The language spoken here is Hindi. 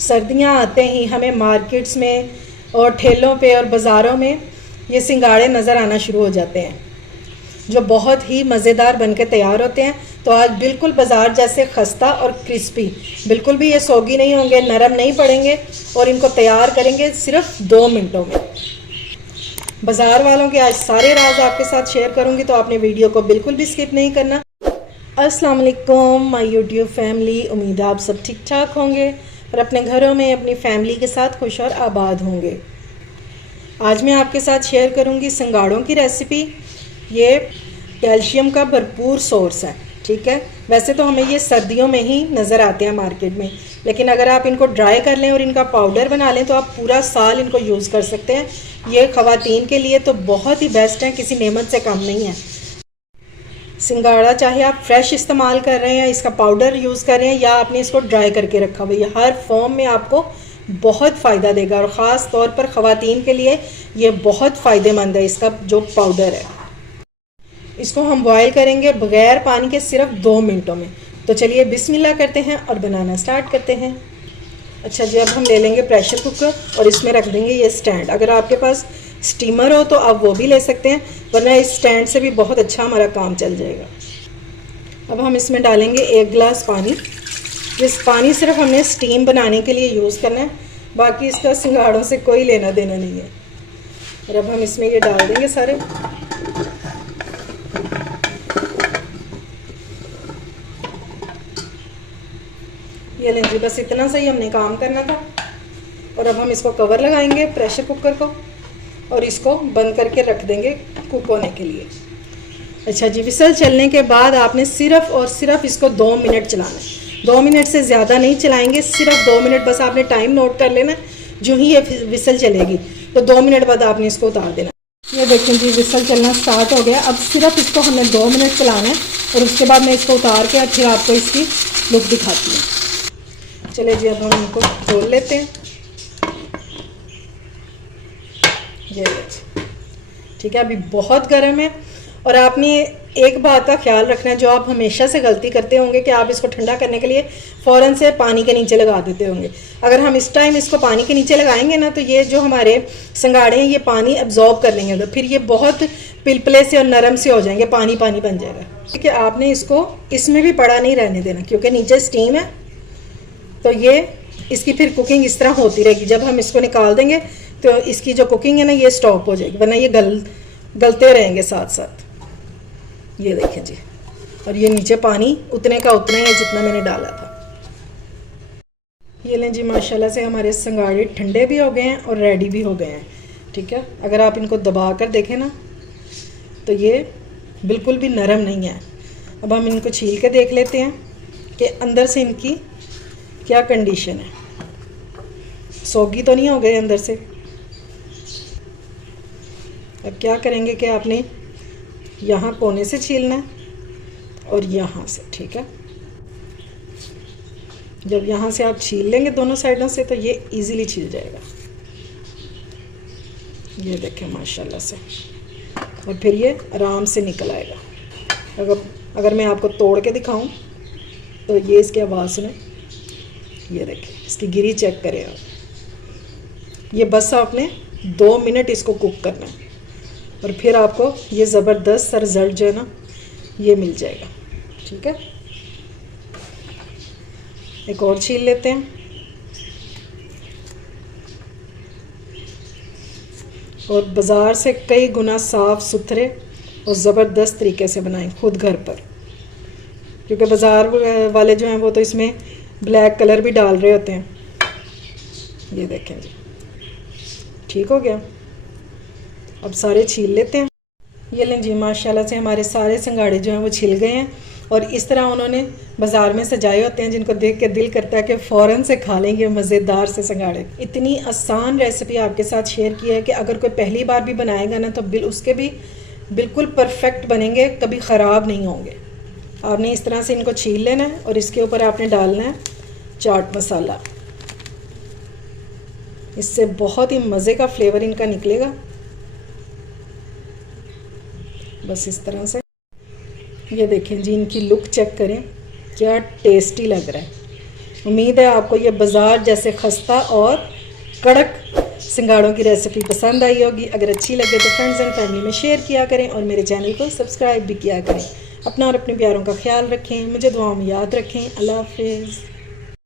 सर्दियां आते ही हमें मार्केट्स में और ठेलों पे और बाज़ारों में ये सिंगाड़े नज़र आना शुरू हो जाते हैं, जो बहुत ही मज़ेदार बनके तैयार होते हैं। तो आज बिल्कुल बाज़ार जैसे खस्ता और क्रिस्पी, बिल्कुल भी ये सोगी नहीं होंगे, नरम नहीं पड़ेंगे, और इनको तैयार करेंगे सिर्फ 2 मिनटों में। बाज़ार वालों के आज सारे राज आपके साथ शेयर करूंगी, तो आपने वीडियो को बिल्कुल भी स्किप नहीं करना। अस्सलाम वालेकुम माय यूट्यूब फैमिली, उम्मीद है आप सब ठीक ठाक होंगे और अपने घरों में अपनी फैमिली के साथ खुश और आबाद होंगे। आज मैं आपके साथ शेयर करूंगी सिंगाड़ों की रेसिपी। ये कैल्शियम का भरपूर सोर्स है, ठीक है। वैसे तो हमें ये सर्दियों में ही नज़र आते हैं मार्केट में, लेकिन अगर आप इनको ड्राई कर लें और इनका पाउडर बना लें तो आप पूरा साल इनको यूज़ कर सकते हैं। ये ख़वातीन के लिए तो बहुत ही बेस्ट है, किसी नेमत से कम नहीं है। सिंगाड़ा चाहे आप फ्रेश इस्तेमाल कर रहे हैं, इसका पाउडर यूज़ कर रहे हैं, या आपने इसको ड्राई करके रखा हुआ, ये हर फॉर्म में आपको बहुत फ़ायदा देगा। और ख़ास तौर पर ख़वातीन के लिए ये बहुत फ़ायदेमंद है। इसका जो पाउडर है, इसको हम बॉयल करेंगे बग़ैर पानी के सिर्फ 2 मिनटों में। तो चलिए बिस्मिल्लाह करते हैं और बनाना स्टार्ट करते हैं। अच्छा जी, अब हम ले लेंगे प्रेशर कुकर और इसमें रख देंगे ये स्टैंड। अगर आपके पास स्टीमर हो तो आप वो भी ले सकते हैं, वरना इस स्टैंड से भी बहुत अच्छा हमारा काम चल जाएगा। अब हम इसमें डालेंगे 1 गिलास पानी। इस पानी सिर्फ हमने स्टीम बनाने के लिए यूज़ करना है, बाकी इसका सिंगाड़ों से कोई लेना देना नहीं है। और अब हम इसमें ये डाल देंगे सारे। ये लें जी, बस इतना सा ही हमने काम करना था। और अब हम इसको कवर लगाएंगे प्रेशर कुकर को और इसको बंद करके रख देंगे कुक होने के लिए। अच्छा जी, विसल चलने के बाद आपने सिर्फ और सिर्फ इसको 2 मिनट चलाना है। 2 मिनट से ज़्यादा नहीं चलाएंगे, सिर्फ 2 मिनट बस आपने टाइम नोट कर लेना। जो ही ये विसल चलेगी तो 2 मिनट बाद आपने इसको उतार देना। ये देखें जी, विसल चलना स्टार्ट हो गया। अब सिर्फ इसको हमने 2 मिनट चलाना है और उसके बाद मैं इसको उतार के फिर आपको इसकी लुक दिखाती हूँ। चले जी, अब हम इनको खोल लेते हैं। ये ठीक है, अभी बहुत गर्म है। और आपने एक बात का ख्याल रखना है, जो आप हमेशा से गलती करते होंगे कि आप इसको ठंडा करने के लिए फ़ौरन से पानी के नीचे लगा देते होंगे। अगर हम इस टाइम इसको पानी के नीचे लगाएंगे ना, तो ये जो हमारे सिंगाड़े हैं ये पानी एब्जॉर्ब कर लेंगे, तो फिर ये बहुत पिलपले से और नरम से हो जाएंगे, पानी पानी बन जाएगा। ठीक है, आपने इसको इसमें भी पड़ा नहीं रहने देना, क्योंकि नीचे स्टीम है। तो ये इसकी फिर कुकिंग इस तरह होती रहेगी। जब हम इसको निकाल देंगे तो इसकी जो कुकिंग है ना, ये स्टॉप हो जाएगी, वरना ये गलते रहेंगे साथ साथ। ये देखें जी, और ये नीचे पानी उतने का उतना ही है जितना मैंने डाला था। ये लें जी, माशाल्लाह से हमारे सिंगाड़े ठंडे भी हो गए हैं और रेडी भी हो गए हैं, ठीक है। अगर आप इनको दबा कर देखें ना, तो ये बिल्कुल भी नरम नहीं है। अब हम इनको छील के देख लेते हैं कि अंदर से इनकी क्या कंडीशन है, सोगी तो नहीं हो गए अंदर से। अब क्या करेंगे कि आपने यहाँ कोने से छीलना है और यहाँ से, ठीक है। जब यहाँ से आप छील लेंगे दोनों साइडों से तो ये इजीली छील जाएगा। ये देखें माशाल्लाह से, और फिर ये आराम से निकल आएगा। अगर मैं आपको तोड़ के दिखाऊं तो ये इसकी आवाज़ सुने, ये देखें, इसकी गिरी चेक करें आप। ये बस आपने 2 मिनट इसको कुक करना है और फिर आपको ये ज़बरदस्त रिज़ल्ट जो है ना, ये मिल जाएगा, ठीक है। एक और छील लेते हैं। और बाज़ार से कई गुना साफ़ सुथरे और ज़बरदस्त तरीके से बनाएं खुद घर पर, क्योंकि बाज़ार वाले जो हैं वो तो इसमें ब्लैक कलर भी डाल रहे होते हैं। ये देखें जी, ठीक हो गया। अब सारे छील लेते हैं। ये लें जी, माशाल्लाह से हमारे सारे सिंगाड़े जो हैं वो छिल गए हैं। और इस तरह उन्होंने बाज़ार में सजाए होते हैं, जिनको देख के दिल करता है कि फ़ौरन से खा लेंगे मज़ेदार से सिंगाड़े। इतनी आसान रेसिपी आपके साथ शेयर की है कि अगर कोई पहली बार भी बनाएगा ना, तो उसके भी बिल्कुल परफेक्ट बनेंगे, कभी ख़राब नहीं होंगे। आपने इस तरह से इनको छील लेना है और इसके ऊपर आपने डालना है चाट मसाला। इससे बहुत ही मज़े का फ्लेवर इनका निकलेगा। बस इस तरह से। ये देखें जी, इनकी लुक चेक करें, क्या टेस्टी लग रहा है। उम्मीद है आपको ये बाज़ार जैसे खस्ता और कड़क सिंगाड़ों की रेसिपी पसंद आई होगी। अगर अच्छी लगे तो फ्रेंड्स एंड फैमिली में शेयर किया करें और मेरे चैनल को सब्सक्राइब भी किया करें। अपना और अपने प्यारों का ख्याल रखें, मुझे दुआओं में याद रखें। अल्लाह हाफिज़।